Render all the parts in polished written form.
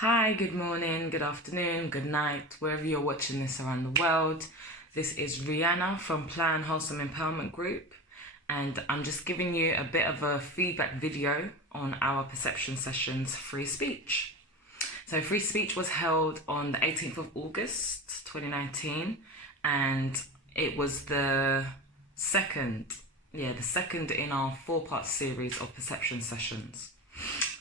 Hi, good morning, good afternoon, good night, wherever you're watching this around the world. This is Rihanna from Plan Wholesome Empowerment Group, and I'm just giving you a bit of a feedback video on our perception sessions free speech. So, free speech was held on the 18th of August 2019, and it was the second in our 4-part series of perception sessions.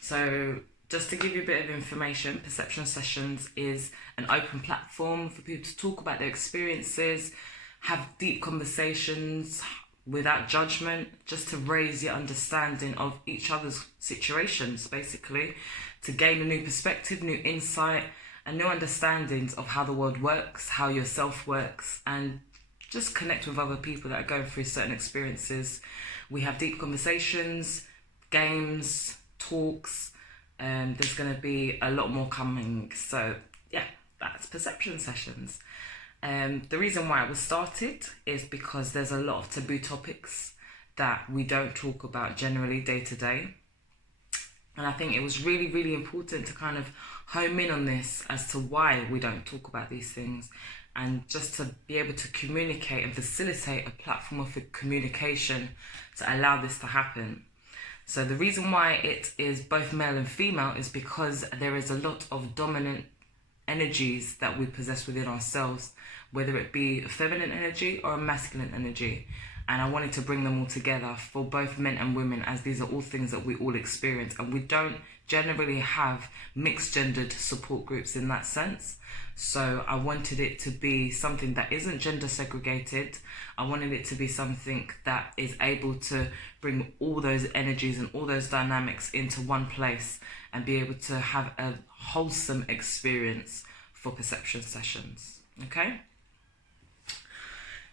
So, just to give you a bit of information, Perception Sessions is an open platform for people to talk about their experiences, have deep conversations without judgment, just to raise your understanding of each other's situations, basically, to gain a new perspective, new insight, and new understandings of how the world works, how yourself works, and just connect with other people that are going through certain experiences. We have deep conversations, games, talks, and there's going to be a lot more coming. So yeah, that's Perception Sessions. The reason why it was started is because there's a lot of taboo topics that we don't talk about generally day to day. And I think it was really, really important to kind of home in on this as to why we don't talk about these things, and just to be able to communicate and facilitate a platform of communication to allow this to happen. So the reason why it is both male and female is because there is a lot of dominant energies that we possess within ourselves, whether it be a feminine energy or a masculine energy. And I wanted to bring them all together for both men and women, as these are all things that we all experience, and we don't generally have mixed gendered support groups in that sense. So I wanted it to be something that isn't gender segregated. I wanted it to be something that is able to bring all those energies and all those dynamics into one place and be able to have a wholesome experience for perception sessions. Okay?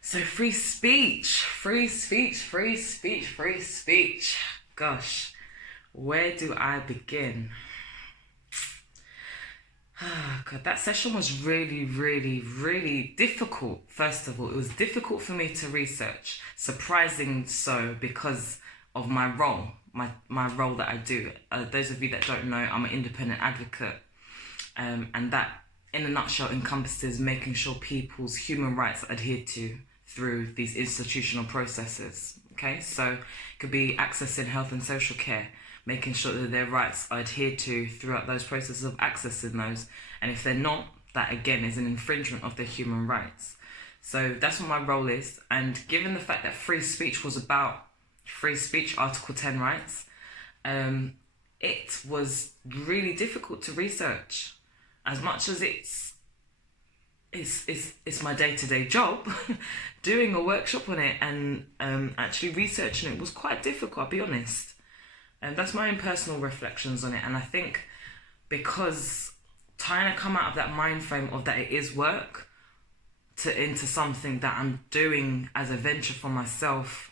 So free speech, free speech, free speech, free speech. Gosh, where do I begin? Oh God, that session was really, really, really difficult. First of all, it was difficult for me to research. Surprising so, because of my role, my role that I do. Those of you that don't know, I'm an independent advocate, and that, in a nutshell, encompasses making sure people's human rights are adhered to through these institutional processes. Okay, so it could be accessing health and social care, making sure that their rights are adhered to throughout those processes of accessing those. And if they're not, that again is an infringement of their human rights. So that's what my role is. And given the fact that free speech was about free speech, Article 10 rights, it was really difficult to research. As much as it's my day-to-day job, doing a workshop on it and actually researching it was quite difficult, I'll be honest. And that's my own personal reflections on it. And I think because trying to come out of that mind frame of that it is work into something that I'm doing as a venture for myself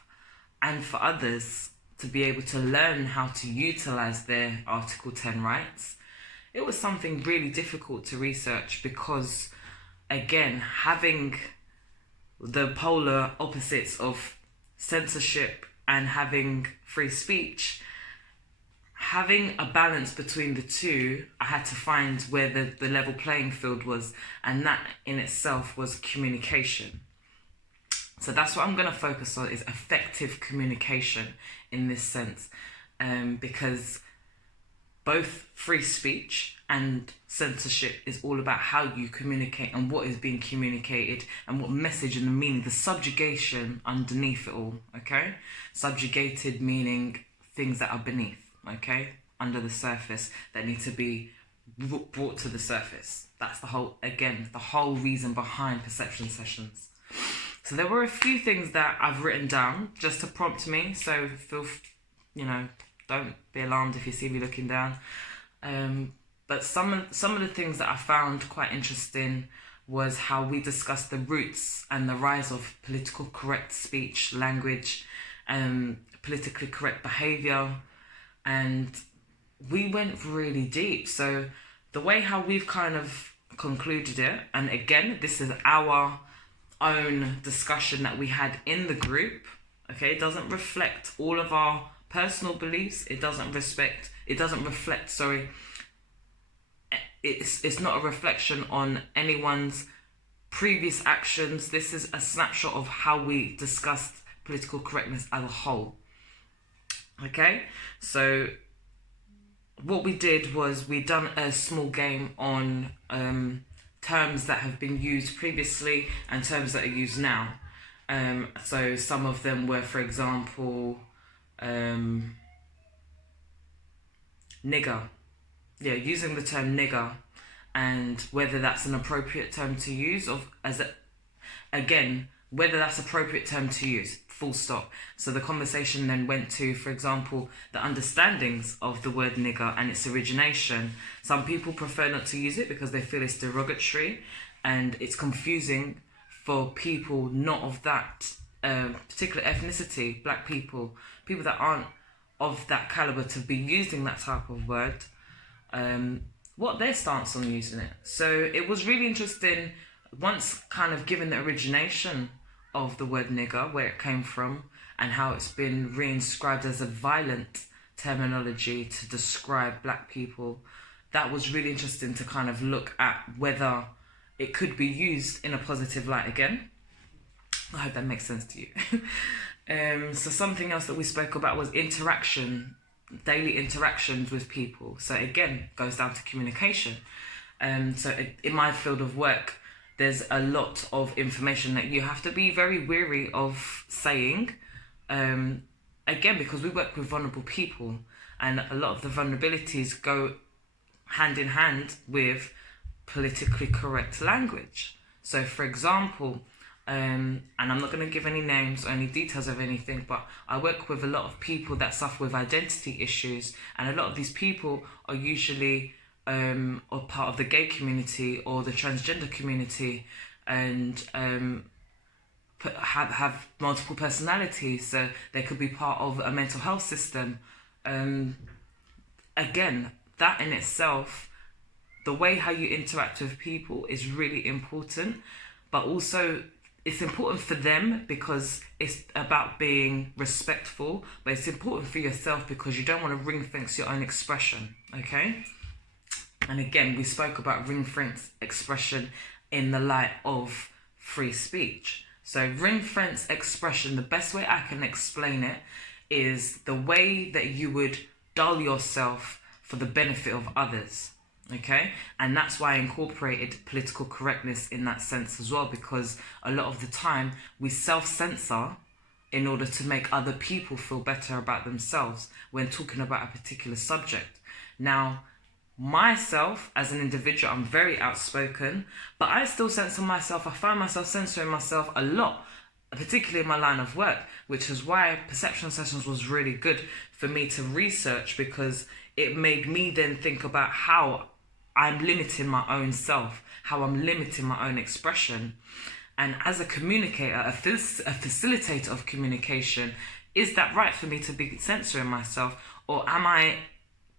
and for others to be able to learn how to utilize their Article 10 rights, it was something really difficult to research because, again, having the polar opposites of censorship and having free speech, having a balance between the two, I had to find where the level playing field was, and that in itself was communication. So that's what I'm going to focus on, is effective communication in this sense, because both free speech and censorship is all about how you communicate and what is being communicated and what message and the meaning, the subjugation underneath it all, okay? Subjugated meaning things that are beneath, okay? Under the surface, that need to be brought to the surface. That's the whole reason behind perception sessions. So there were a few things that I've written down just to prompt me, so don't be alarmed if you see me looking down. But some of the things that I found quite interesting was how we discussed the roots and the rise of political correct speech, language, politically correct behaviour, and we went really deep. So the way how we've kind of concluded it, and again, this is our own discussion that we had in the group, okay? It doesn't reflect all of our personal beliefs. It doesn't reflect it's not a reflection on anyone's previous actions. This is a snapshot of how we discussed political correctness as a whole. Okay, so what we did was we done a small game on terms that have been used previously and terms that are used now. So some of them were, for example, nigger. Yeah, using the term nigger and whether that's an appropriate term to use, whether that's appropriate term to use, full stop. So the conversation then went to, for example, the understandings of the word nigger and its origination. Some people prefer not to use it because they feel it's derogatory and it's confusing for people not of that particular ethnicity, black people that aren't of that caliber to be using that type of word, what their stance on using it. So it was really interesting once kind of given the origination of the word nigger, where it came from and how it's been reinscribed as a violent terminology to describe black people. That was really interesting to kind of look at whether it could be used in a positive light again. I hope that makes sense to you. So something else that we spoke about was interaction, daily interactions with people. So again, goes down to communication. So in my field of work, there's a lot of information that you have to be very wary of saying. Again, because we work with vulnerable people and a lot of the vulnerabilities go hand in hand with politically correct language. So for example, and I'm not going to give any names or any details of anything, but I work with a lot of people that suffer with identity issues, and a lot of these people are usually or part of the gay community or the transgender community, and have multiple personalities, so they could be part of a mental health system. Again, that in itself, the way how you interact with people is really important, but also it's important for them because it's about being respectful, but it's important for yourself because you don't want to ring fence your own expression, okay? And again, we spoke about ring fence expression in the light of free speech. So ring fence expression, the best way I can explain it is the way that you would dull yourself for the benefit of others. Okay, and that's why I incorporated political correctness in that sense as well, because a lot of the time we self-censor in order to make other people feel better about themselves when talking about a particular subject. Now, myself as an individual, I'm very outspoken, but I still censor myself. I find myself censoring myself a lot, particularly in my line of work, which is why Perception Sessions was really good for me to research, because it made me then think about how I'm limiting my own self, how I'm limiting my own expression. And as a communicator, a facilitator of communication, is that right for me to be censoring myself? Or am I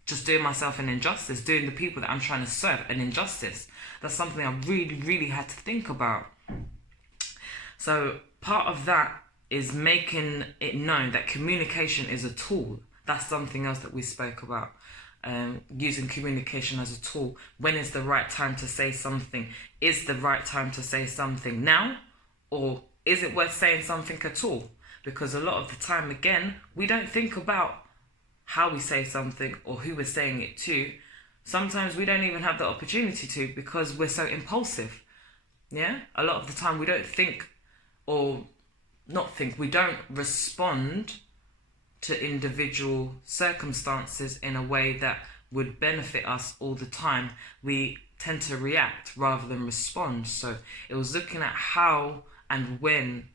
just doing myself an injustice, doing the people that I'm trying to serve an injustice? That's something I really, really had to think about. So part of that is making it known that communication is a tool. That's something else that we spoke about. Using communication as a tool. When is the right time to say something? Is the right time to say something now? Or is it worth saying something at all? Because a lot of the time, again, we don't think about how we say something or who we're saying it to. Sometimes we don't even have the opportunity to, because we're so impulsive. Yeah? A lot of the time we don't think, or not think, we don't respond to individual circumstances in a way that would benefit us all the time. We tend to react rather than respond. So it was looking at how and when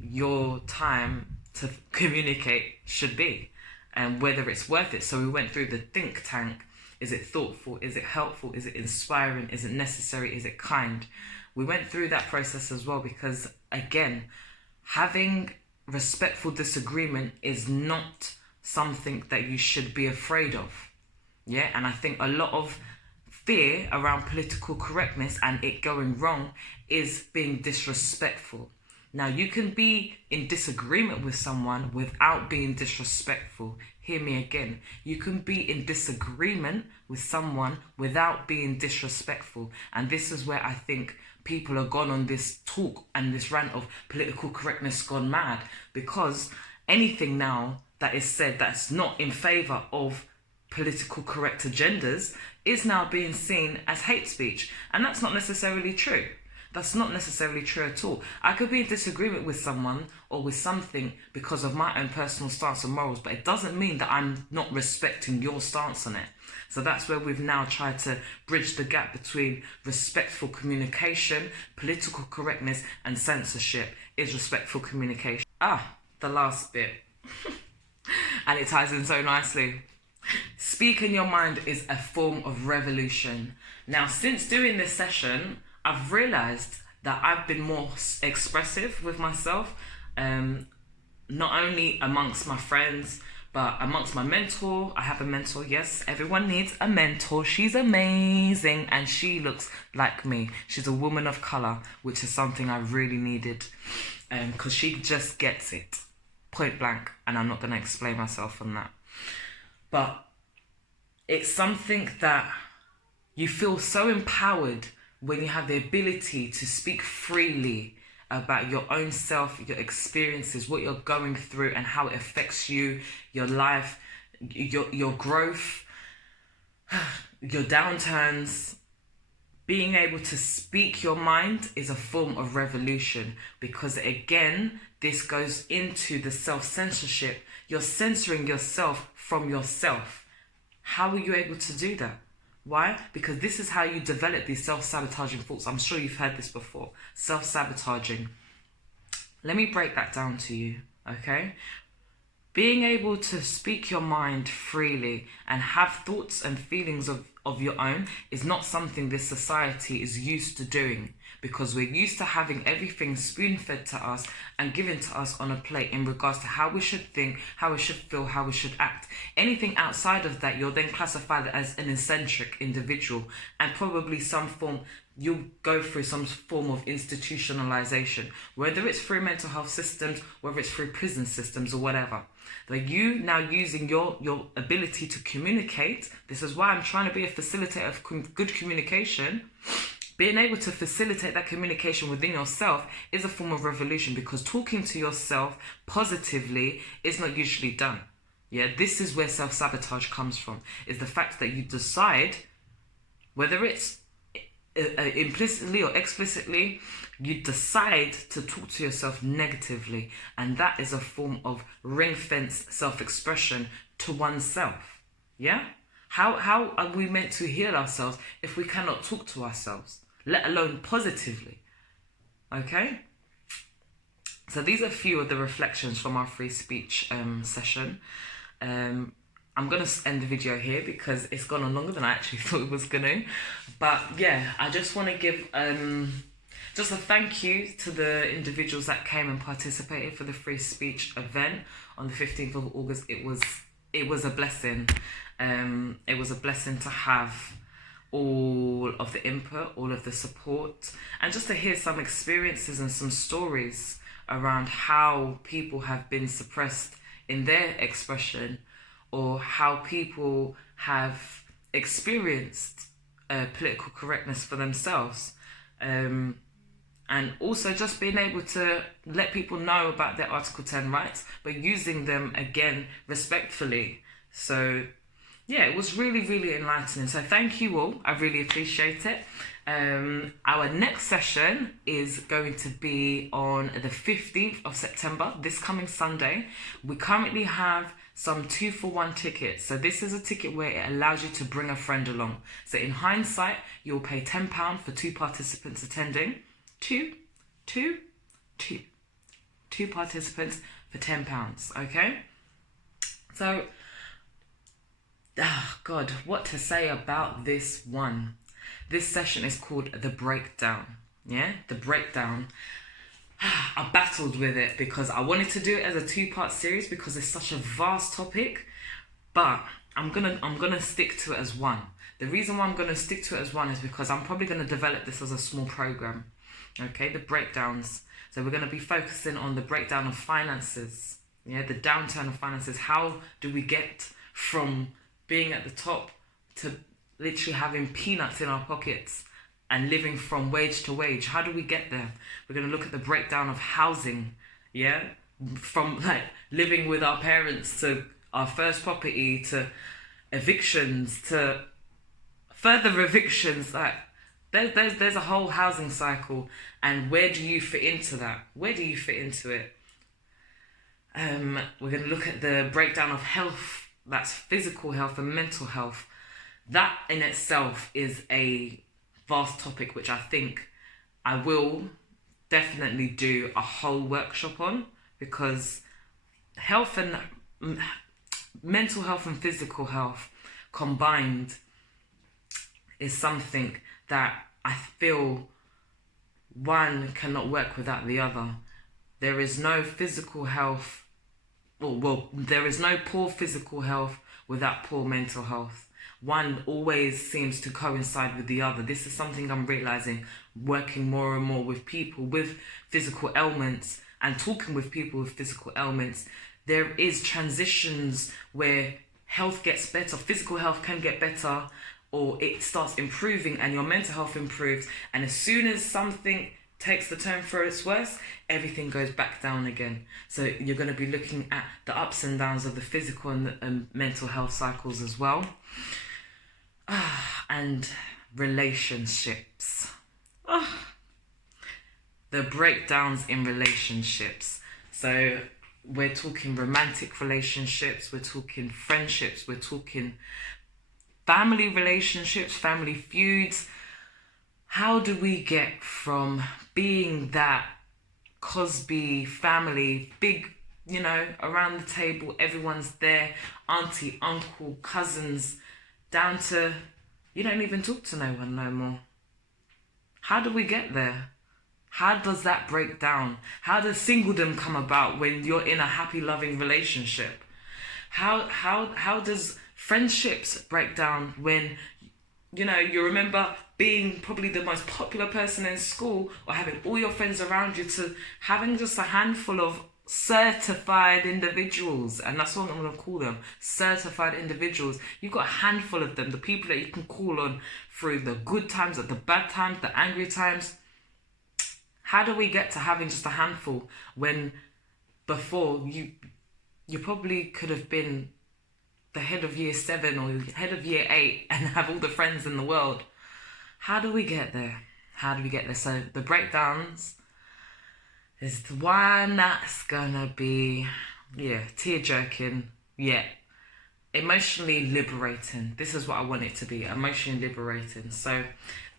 your time to communicate should be and whether it's worth it. So we went through the think tank. Is it thoughtful? Is it helpful? Is it inspiring? Is it necessary? Is it kind? We went through that process as well, because again, having respectful disagreement is not something that you should be afraid of. Yeah, and I think a lot of fear around political correctness and it going wrong is being disrespectful. Now, you can be in disagreement with someone without being disrespectful. hear me again. You can be in disagreement with someone without being disrespectful. And this is where I think people are gone on this talk and this rant of political correctness gone mad, because anything now that is said that's not in favour of political correct agendas is now being seen as hate speech. And that's not necessarily true. That's not necessarily true at all. I could be in disagreement with someone or with something because of my own personal stance and morals, but it doesn't mean that I'm not respecting your stance on it. So that's where we've now tried to bridge the gap between respectful communication, political correctness, and censorship is respectful communication. The last bit. And it ties in so nicely. Speaking your mind is a form of revolution. Now, since doing this session, I've realised that I've been more expressive with myself, not only amongst my friends, but amongst my mentor. I have a mentor, yes, everyone needs a mentor. She's amazing and she looks like me. She's a woman of colour, which is something I really needed, because she just gets it, point blank, and I'm not going to explain myself on that. But it's something that you feel so empowered when you have the ability to speak freely about your own self, your experiences, what you're going through and how it affects you, your life, your growth, your downturns. Being able to speak your mind is a form of revolution, because again, this goes into the self-censorship. You're censoring yourself from yourself. How are you able to do that? Why? Because this is how you develop these self-sabotaging thoughts. I'm sure you've heard this before. Self-sabotaging. Let me break that down to you, okay? Being able to speak your mind freely and have thoughts and feelings of your own is not something this society is used to doing, because we're used to having everything spoon-fed to us and given to us on a plate in regards to how we should think, how we should feel, how we should act. Anything outside of that, you're then classified as an eccentric individual, and probably you'll go through some form of institutionalization, whether it's through mental health systems, whether it's through prison systems or whatever. Like, you now using your ability to communicate, this is why I'm trying to be a facilitator of good communication. Being able to facilitate that communication within yourself is a form of revolution, because talking to yourself positively is not usually done. Yeah, this is where self-sabotage comes from, is the fact that you decide, whether it's implicitly or explicitly, you decide to talk to yourself negatively, and that is a form of ring-fence self-expression to oneself. Yeah? How are we meant to heal ourselves if we cannot talk to ourselves, let alone positively? Okay? So these are a few of the reflections from our free speech session. I'm going to end the video here because it's gone on longer than I actually thought it was going to. But yeah, I just want to give just a thank you to the individuals that came and participated for the free speech event on the 15th of August. It was a blessing. It was a blessing to have all of the input, all of the support, and just to hear some experiences and some stories around how people have been suppressed in their expression, or how people have experienced political correctness for themselves. And also just being able to let people know about their Article 10 rights, but using them, again, respectfully. So yeah, it was really, really enlightening. So thank you all. I really appreciate it. Our next session is going to be on the 15th of September, this coming Sunday. We currently have some 2-for-1 tickets. So this is a ticket where it allows you to bring a friend along. So in hindsight, you'll pay £10 for 2 participants attending. Two participants for £10, okay? So, God, what to say about this one? This session is called The Breakdown, yeah? The Breakdown. I battled with it because I wanted to do it as a 2-part series because it's such a vast topic, but I'm gonna stick to it as one. The reason why I'm gonna stick to it as one is because I'm probably gonna develop this as a small program. Okay, the breakdowns. So we're going to be focusing on the breakdown of finances. Yeah, the downturn of finances. How do we get from being at the top to literally having peanuts in our pockets and living from wage to wage? How do we get there? We're going to look at the breakdown of housing, yeah? From like living with our parents to our first property to evictions to further evictions. Like there's a whole housing cycle, and where do you fit into that? Where do you fit into it? We're going to look at the breakdown of health. That's physical health and mental health. That in itself is a vast topic, which I think I will definitely do a whole workshop on, because health and mental health and physical health combined is something that I feel one cannot work without the other. There is no physical health, there is no poor physical health without poor mental health. One always seems to coincide with the other. This is something I'm realizing, working more and more with people with physical ailments and talking with people with physical ailments. There is transitions where health gets better, physical health can get better, or it starts improving and your mental health improves. And as soon as something takes the turn for its worse, everything goes back down again. So you're going to be looking at the ups and downs of the physical and the mental health cycles as well. And relationships. The breakdowns in relationships. So we're talking romantic relationships, we're talking friendships, we're talking family relationships, family feuds. How do we get from being that Cosby family, big, around the table, everyone's there, auntie, uncle, cousins, down to you don't even talk to no one no more? How do we get there? How does that break down? How does singledom come about when you're in a happy, loving relationship? How does friendships break down when you remember being probably the most popular person in school, or having all your friends around you, to having just a handful of certified individuals, and that's what I'm going to call them, certified individuals. You've got a handful of them, the people that you can call on through the good times, the bad times, the angry times. How do we get to having just a handful when before you probably could have been the head of year 7 or head of year 8 and have all the friends in the world? How do we get there? How do we get there? So the breakdowns is the one that's gonna be, tear-jerking, emotionally liberating. This is what I want it to be, emotionally liberating. So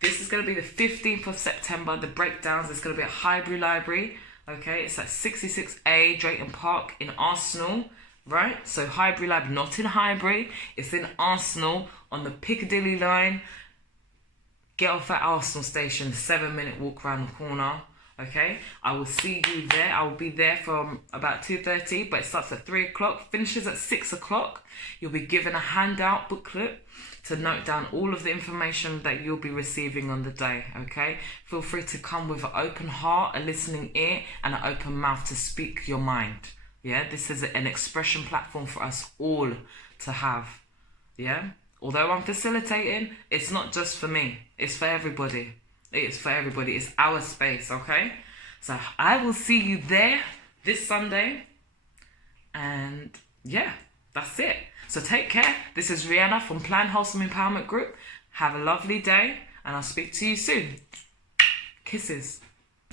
this is gonna be the 15th of September, the breakdowns. It's gonna be at Highbury Library, okay? It's at 66A Drayton Park in Arsenal, right? So Highbury Library, not in Highbury, it's in Arsenal on the Piccadilly line. Get off at Arsenal station, 7-minute walk around the corner. Okay, I will see you there. I will be there from about 2:30, but it starts at 3 o'clock, finishes at 6 o'clock. You'll be given a handout booklet to note down all of the information that you'll be receiving on the day. Okay, feel free to come with an open heart, a listening ear, and an open mouth to speak your mind. Yeah, this is an expression platform for us all to have. Yeah, although I'm facilitating, it's not just for me, it's for everybody. It's for everybody. It's our space, okay? So I will see you there this Sunday. And that's it. So take care. This is Rihanna from Plan Wholesome Empowerment Group. Have a lovely day, and I'll speak to you soon. Kisses.